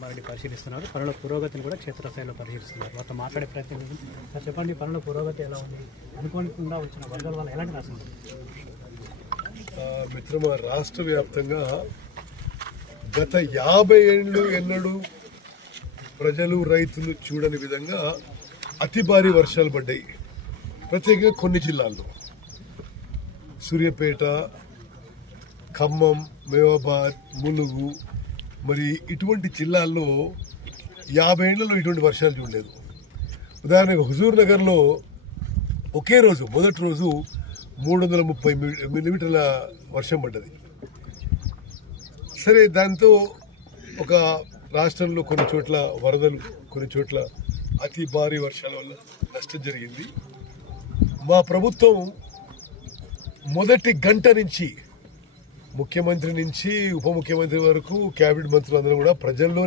వారిని పరిశీలిస్తున్నారు. పనుల పురోగతిని కూడా క్షేత్రస్థాయిలో పరిశీలిస్తున్నారు. వారితో మాట్లాడే ప్రయత్నం చేద్దాం. సార్ చెప్పండి, పనుల పురోగతి ఎలా ఉంది? అనుకోకుండా వచ్చిన వరదల వల్ల ఎలాంటి నష్టం ఉంది? మిత్రమా, రాష్ట్ర వ్యాప్తంగా గత 50 ఏళ్ళు ఎన్నడూ ప్రజలు రైతులు చూడని విధంగా అతి భారీ వర్షాలు పడ్డాయి. ప్రత్యేకంగా కొన్ని జిల్లాల్లో సూర్యాపేట, ఖమ్మం, మహబూబాబాద్, ములుగు, మరి ఇటువంటి జిల్లాల్లో 50 ఏళ్లలో ఇటువంటి వర్షాలు చూడలేదు. ఉదాహరణకు హుజూర్ నగర్లో ఒకే రోజు మొదటి రోజు 330 మిల్లీమీటర్ల వర్షం పడ్డది. సరే, దాంతో ఒక రాష్ట్రంలో కొన్ని చోట్ల వరదలు, కొన్ని చోట్ల అతి భారీ వర్షాల వల్ల నష్టం జరిగింది. మా ప్రభుత్వం మొదటి గంట నుంచి ముఖ్యమంత్రి నుంచి ఉప ముఖ్యమంత్రి వరకు క్యాబినెట్ మంత్రులందరూ కూడా ప్రజల్లో